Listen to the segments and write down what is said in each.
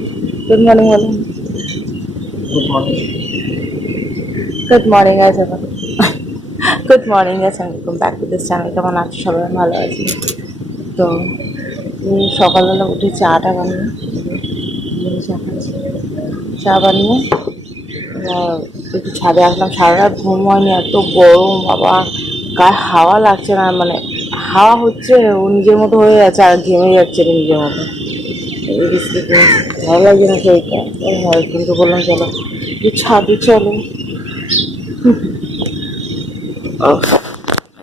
Good morning, madam. Good morning. Good morning, guys. Good morning, guys, and welcome back to this channel. কেমন আছো সবাই? ভালো আছি তো। সকালবেলা উঠে চাটা বানিয়ে চা খাচ্ছি। চা বানিয়ে একটু ছাদে আসলাম। সারা রাত ঘুম হয়নি, এত গরম বাবা, গায়ে হাওয়া লাগছে না। মানে হাওয়া হচ্ছে, ও নিজের মতো হয়ে যাচ্ছে আর ঘেমে যাচ্ছে নিজের মতো। ভালো লাগছে না সেইটা। হাজবেন্ডকে বললাম চলো ছাদে চলো।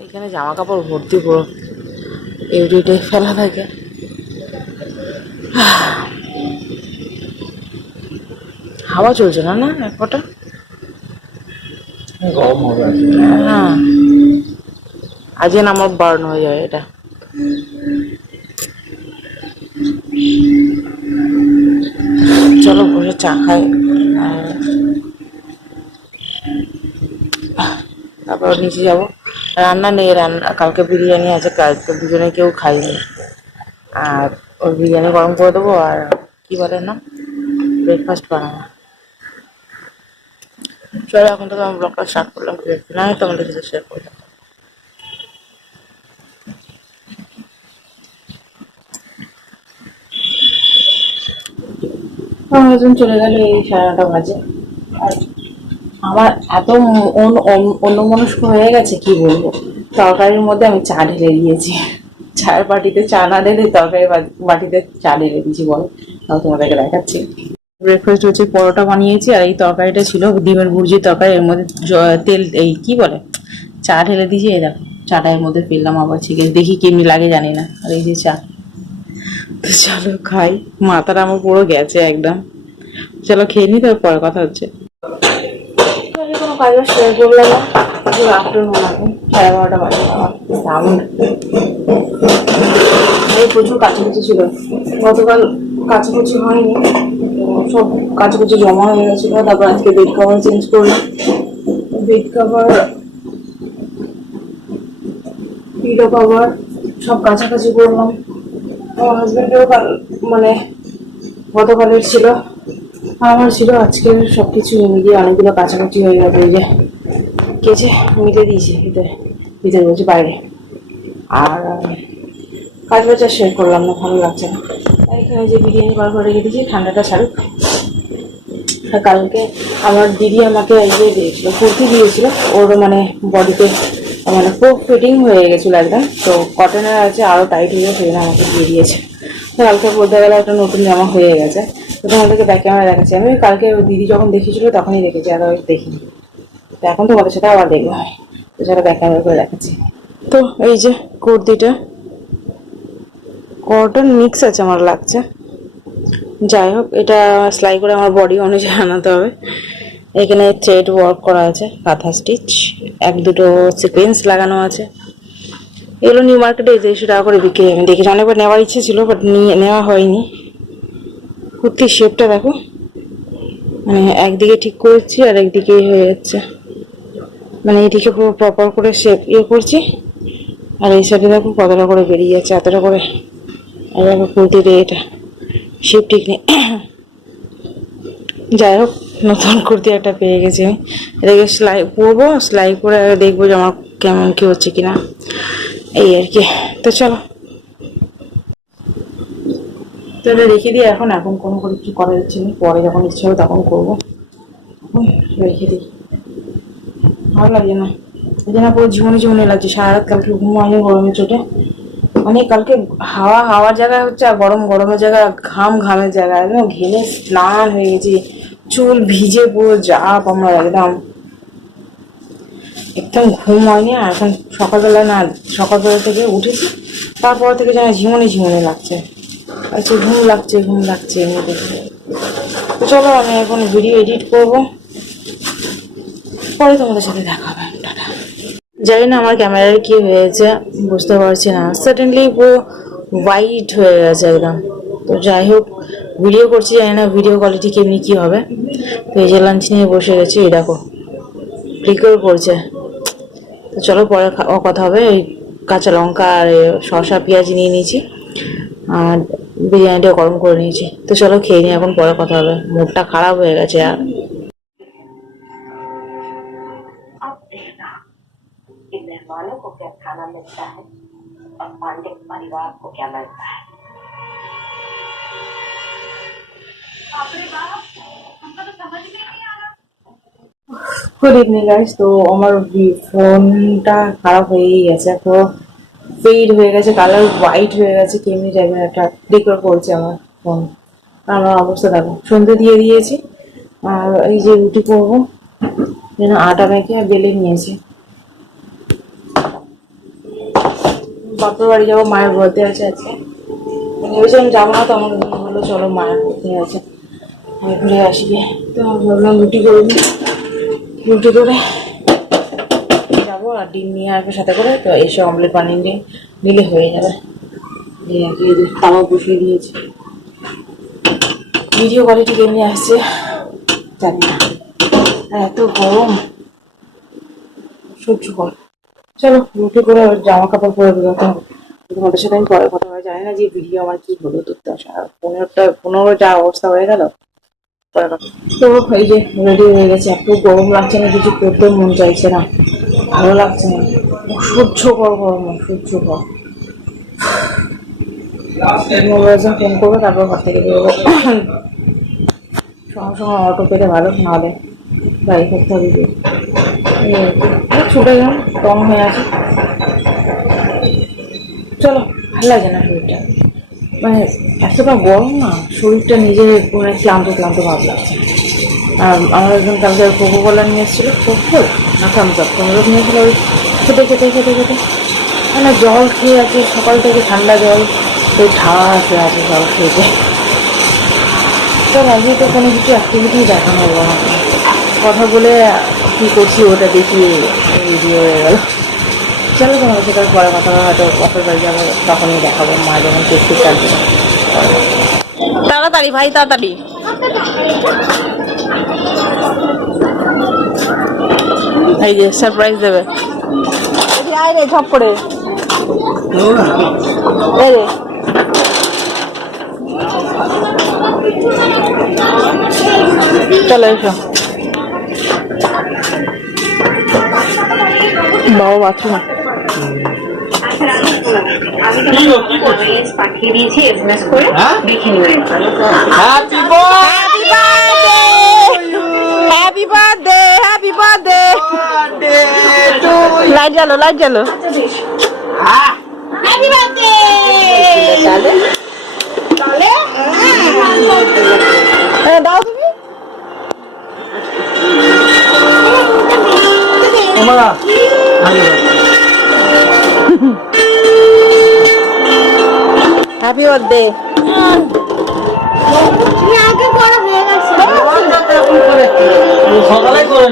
এখানে জামা কাপড় ভর্তি পুরো, এভরিডে ফেলা থাকে। হাওয়া চলছে না না এক ফোঁটা। গরম হবে আজকে। হ্যাঁ, আজকে না আমার বার্ন হয়ে যায় এটা। চলো বসে চা খাই, তারপর নিচে যাবো। রান্না নেই, রান্না কালকে বিরিয়ানি আছে, কালকে দুজনে কেউ খাইনি। আর ওই বিরিয়ানি গরম করে দেবো, আর কি বলে না, ব্রেকফাস্ট বানাবো। চলো এখন থেকে আমি ব্লগটা স্টার্ট করলাম, না তোমাদের সাথে শেয়ার করলাম। আমার হাজবেন্ড চলে গেল এই 9:30 বাজে। আর আমার এত অন্যমনস্ক হয়ে গেছে কি বলবো। তরকারির মধ্যে আমি চা ঢেলে দিয়েছি, চায়ের বাটিতে চা না ঢেলে তরকারি বাটিতে চা ঢেলে দিয়েছি। বলো, তাও তোমাদেরকে দেখাচ্ছি। ব্রেকফাস্ট হচ্ছে, পরোটা বানিয়েছি আর এই তরকারিটা ছিল ডিমের ভুর্জির তরকারি। এর মধ্যে তেল, এই কি বলে, চা ঢেলে দিয়েছি। এই দেখো চাটা এর মধ্যে ফেললাম আবার, ঠিক আছে দেখি কেমনি লাগে জানি না। আর এই যে চা, তো চলো খাই। মাথাটা আমার পুরো গেছে একদম। চলো খেয়ে নি, তারপর পরে কথা হচ্ছে। কোনো কাজ শেয়ার করলাম না। আফটারনুন এখন 12:30 বাজে। দারুণ এই প্রচুর কাছাকুচি ছিল গতকাল, কাছাকুচি হয়নি, সব কাছাকুচি জমা হয়ে গেছিল। তারপর আজকে বেড কভার চেঞ্জ করলাম, বেড কভার, পিলো কভার সব কাছাকাছি করলাম। আমার হাজবেন্ডেরও মানে গতকালের ছিল, আমার ছিল আজকের, সবকিছু মিলিয়ে অনেকগুলো কাছাকাছি হয়ে গেছে। এই যে কেচে মিলে দিয়েছি ভিতরে, ভিতরে বলছি বাইরে। আর কাজ বাজার শেয়ার করলাম না, ভালো লাগছে না। এখানে যে বিরিয়ানি বার করে রেখে দিয়েছি, ঠান্ডাটা ছাড়ুক। আর কালকে আমার দিদি আমাকে ইয়ে দিয়েছিল, কুর্তি দিয়েছিল। ওর মানে বডিতে মানে খুব ফিটিং হয়ে গেছিলো একদম, তো কটনের আছে, আরও টাইট হয়ে গেছে, আমাকে দিয়ে দিয়েছে। তো কালকে বলতে গেলে একটা নতুন জামা হয়ে গেছে। তো তোমাদেরকে ব্যাক ক্যামেরা দেখাচ্ছি। আমি কালকে দিদি যখন দেখেছিল তখনই দেখেছি, আর দেখিনি। তো এখন তোমাদের সাথে আবার দেখবো, তো সেটা ব্যাক ক্যামেরা করে দেখাচ্ছি। তো এই যে কুর্তিটা কটন মিক্স আছে আমার লাগছে। যাই হোক, এটা সেলাই করে আমার বডি অনুযায়ী আনাতে হবে। এখানে থ্রেড ওয়ার্ক করা আছে, কাঁথা স্টিচ, এক দুটো সিকোয়েন্স লাগানো আছে। এগুলো নিউ মার্কেটে 150 টাকা করে বিক্রি। আমি দেখেছি, অনেকবার নেওয়ার ইচ্ছে ছিল, বাট নেওয়া হয়নি। কুর্তির শেপটা দেখো, মানে একদিকে ঠিক করেছি আর একদিকে হয়ে যাচ্ছে, মানে এদিকে পুরো প্রপার করে শেপ করছি, আর এই সাইডে দেখো কতটা করে বেরিয়ে যাচ্ছে, এতটা করে। আর দেখো কুর্তিতে এটা শেপ ঠিক নেই। যাই হোক, নতুন কুর্তি একটা পেয়ে গেছি আমি। এটাকে সেলাই করবো, সেলাই করে দেখবো যে আমার কেমন কি হচ্ছে কিনা, এই আর কি। তো চলো, তো এটা রেখে দিই এখন। এখন কোনো কিছু করা যাচ্ছে না, পরে যখন ইচ্ছা হবে তখন করবো। রেখে দিই, ভালো লাগে না, এই জন্য পুরো জীবনে জীবনে লাগছে। সারা রাত কালকে ঘুম হয়নি গরমের চোটে। মানে কালকে হাওয়া হাওয়ার জায়গায় হচ্ছে, আর গরম গরমের জায়গায়, ঘাম ঘামের জায়গায়, একদম ঘেমে স্নান হয়ে গেছি, চুল ভিজে পুরো জাপ আমরা একদম। একদম ঘুম হয়নি। আর এখন সকালবেলা না, সকালবেলা থেকে উঠেছি, তারপর থেকে যেন ঝিমনে ঝিমনে লাগছে, আচ্ছা ঘুম লাগছে ঘুম লাগছে এমনিতে। তো চলো, আমি এখন ভিডিও এডিট করব, পরে তোমাদের সাথে দেখা হবে। টাটা। জানি না আমার ক্যামেরার কি হয়েছে, বুঝতে পারছি না, সাডেনলি পুরো হোয়াইট হয়ে গেছে একদম। তো যাই হোক, ভিডিও করছি, জানি না ভিডিও কোয়ালিটি কেমনি কি হবে। তো এই যে লাঞ্চ নিয়ে বসে গেছি, এই দেখো ফ্লিকার করছে। তো চলো পরে কথা হবে। এই কাঁচা লঙ্কা আর শসা পেঁয়াজ নিয়ে নিয়েছি, আর বিরিয়ানিটা গরম করে নিয়েছি। তো চলো খেয়ে নিই, এখন পরে কথা হবে, মুডটা খারাপ হয়ে গেছে আর। अब देखना कि मेहमानों को क्या खाना मिलता है और पांडे परिवार को क्या मिलता है। Good evening guys. তো আমার ফোনটা খারাপ হয়েই গেছে, পুরো ফেড হয়ে গেছে, কালার হোয়াইট হয়ে গেছে, কেমনি টাইপের একটা ডেকোর করছে আমার ফোন। আমার অবস্থা দেখো, সন্ধে দিয়ে দিয়েছি আর এই যে রুটি করবো, যেন আটা মেখে বেলে নিয়েছি। বাপের বাড়ি যাবো, মায়ের বলতে আছে আজকে, ভেবেছিলাম যাবো না, তো আমার বললো চলো মায়ের বলতে আছে, আমি ঘুরে আসি। তো ভাবলাম রুটি করবো, রুটি করে যাবো আর ডিম নিয়ে আসবো সাথে করে। তো এসে অমলেট বানিয়ে নিলে হয়ে যাবে। তাওয়া বসিয়ে দিয়েছি। ভিডিও কোয়ালিটি কেমনি আসছে জানি না, আর এত গরম সহ্য কর। চলো রুটি করে জামা কাপড় পরে বেরোতে হবে। তোমাদের সাথে আমি পরে কথা হয়, জানি না যে ভিডিও আমার কি হলো, তো 15 যা অবস্থা হয়ে গেল। তো এই যে রেডি হয়ে গেছে, এত গরম লাগছে না, কিছু করতেও মন চাইছে না, ভালো লাগছে না, অসহ্যকর গরম, অসহ্যকর। মোবাইল ফোন করবো, তারপর ঘর থেকে বেরোবো। সঙ্গে সঙ্গে অটো পেলে ভালো, নাহলে গাড়ি করতে হবে। ছুটে গেলাম, কম হয়ে আছে। চলো, ভালো লাগে না শরীরটা, মানে এতটা গরম না, শরীরটা নিজে মানে ক্লান্ত ক্লান্ত ভাব লাগছে। আর আমার একজন কালকে কোকো কোলা নিয়ে এসেছিলো, কোকো না থামস আপ, কোনোরকম নিয়েছিল, ওই খেতে খেতে খেতে খেতে মানে জল খেয়ে আছে সকাল থেকে, ঠান্ডা জল, ওই ঠাস হয়ে আছে জল খেয়েছে। তো আজকে তো কোনো কিছু অ্যাক্টিভিটি দেখানো হলো না, কথা বলে কী করছি ওটা দেখিয়ে ভিডিও হয়ে গেল। চলো তোমার সাথে পরে কথা হবে, হয়তো বাপের বাড়ি যাবো, তখনই দেখাবো মা যখন দেখতে চাইবে। তাড়াতাড়ি ভাই, তাড়াতাড়ি। এই যে সারপ্রাইজ দেবে, আয় রে ঝপ করে, এই রে চলে এসো। বাবা বাথরুম পাঠিয়ে দিয়েছি এসএমএস করে, দেখে নিবেন। Happy birthday, happy birthday. Light জ্বালো, লাইট জ্বালো। Happy birthday. হ্যাঁ দাও তুমি। Happy birthday. সকালে করে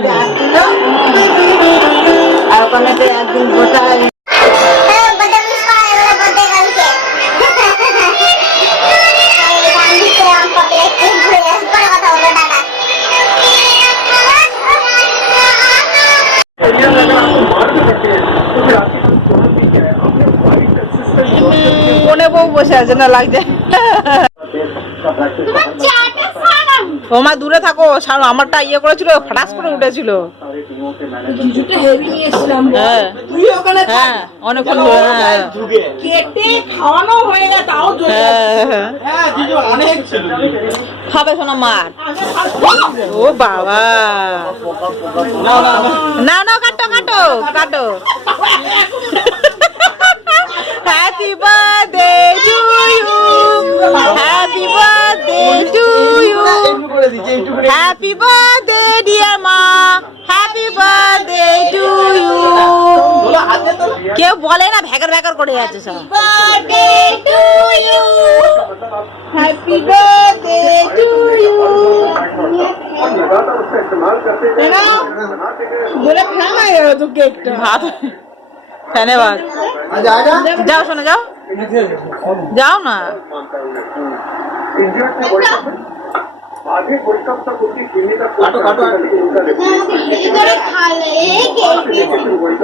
আর ওখানে তো একদিন বসায় কোনে বউ বসে আছে না, লাগছে। তোমার দূরে থাকো, আমারটা ইয়ে করেছিল, ফাটাস করে উঠেছিল। হ্যাঁ অনেকক্ষণ কেটে খাওয়ানো হয়ে গেছে, তাও খাবে শোনা মার। ও বাবা, না না কাটো কাটো কাটো। Happy birthday to you, happy birthday to you, happy birthday dear ma, happy birthday to you. কেউ বলে না, ভ্যাগর ভ্যাগর করে যাচ্ছে সব। Birthday to you, happy birthday to you. বলে খাওয়াই তো কেকটা, ভাত ধন্যবাদ। যাও শোনো, যাও যাও না।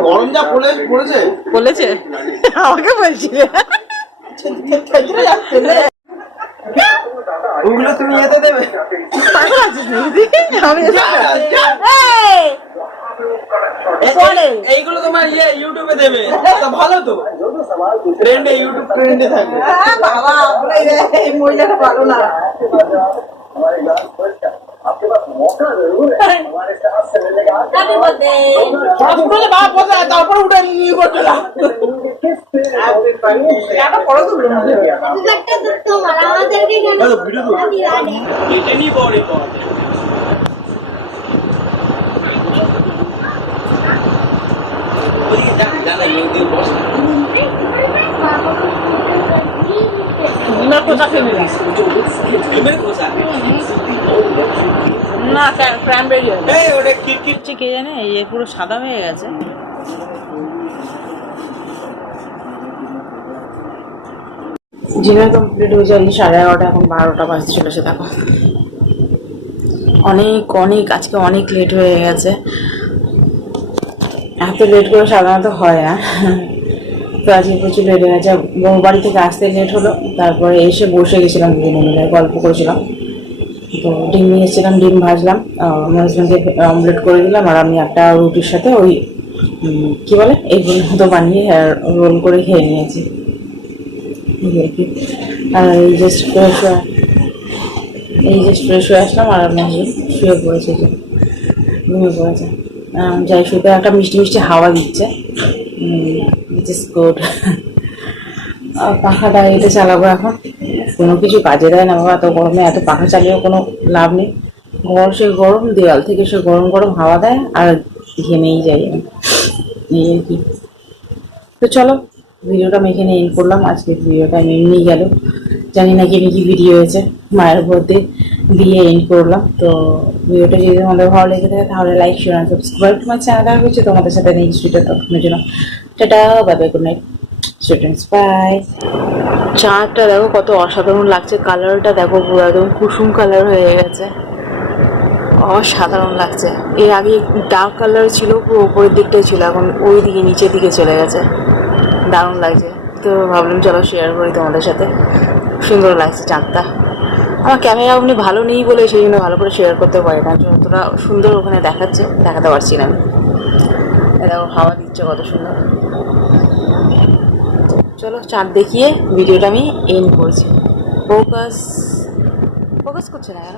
গরম যা পড়েছে বলেছে আমাকে বলছিলে। ওগুলো তুমি এতে দেবে? পাগল আছিস নাকি তুই? আমি এইগুলো তোমার ইউটিউবে দেবে, তা ভালো তো, ট্রেন্ডে, ইউটিউব ট্রেন্ডে থাকবে। বাবা এই মহিলাটা ভালো না। তারপরে উঠে নিয়ে করতে না ক্র্যানবেরি ওটা কিটকিট কে জানে এই পুরো সাদা হয়ে গেছে। ডিনার কমপ্লিট হয়ে যায় 11:30, এখন 12টা বাজতে চলেছে। দেখো অনেক আজকে অনেক লেট হয়ে গেছে। এত লেট করে সাধারণত হয় না, তো আজকে প্রচুর লেট হয়ে গেছে। বউ বাড়ি থেকে আসতে লেট হলো, তারপরে এসে বসে গেছিলাম, দুজনে মিলে গল্প করেছিলাম। তো ডিম নিয়ে এসেছিলাম, ডিম ভাজলাম, আমার হাজব্যান্ডকে অমলেট করে দিলাম, আর আমি একটা রুটির সাথে ওই কী বলে এগুলোর মতো বানিয়ে রোল করে খেয়ে নিয়েছি। আর এই যে ফ্রেশ হয়ে আসলাম, আর আমি শুয়ে পড়েছে, যে ঘুমিয়ে পড়েছে। যাই শুতে একটা মিষ্টি মিষ্টি হাওয়া দিচ্ছে, গুড। পাখাটা এটা চালাবো এখন, কোনো কিছু কাজে দেয় না বাবা, এত গরমে এত পাখা চালিয়েও কোনো লাভ নেই। সে গরম, দেওয়াল থেকে সে গরম হাওয়া দেয়, আর ঘেমেই যাই আমি, এই আর কি। তো চলো ভিডিওটা আমি এখানে এন্ড করলাম। আজকের ভিডিওটা আমি এমনি গেল, জানি না কি ভিডিও হয়েছে, মায়ের মধ্যে দিয়ে এন্ড করলাম। তো ভিডিওটা যদি তোমাদের ভালো লেগে থাকে তাহলে লাইক, শেয়ার আর সাবস্ক্রাইব তোমার চ্যানেল দেখা হচ্ছে তোমাদের সাথে নেক্সট ভিডিও। তখনের জন্য tata, bye bye, good night students, bye. চাঁদটা দেখো কত অসাধারণ লাগছে, কালারটা দেখো পুরো একদম কুসুম কালার হয়ে গেছে, অসাধারণ লাগছে। এর আগে ডার্ক কালার ছিল, পুরো উপরের দিকটাই ছিল, এখন ওই দিকে নিচের দিকে চলে গেছে, দারুণ লাগছে। তো ভাবলাম চলো শেয়ার করি তোমাদের সাথে, সুন্দর লাগছে চাঁদটা। আমার ক্যামেরা আপনি ভালো নেই বলে সেই জন্য ভালো করে শেয়ার করতে পারি না, যতটা সুন্দর ওখানে দেখাতে পারছি না আমি। দেখো হাওয়া দিচ্ছে কত সুন্দর। চলো চাঁদ দেখিয়ে ভিডিওটা আমি এন্ড করছি। ফোকাস করছে না কেন?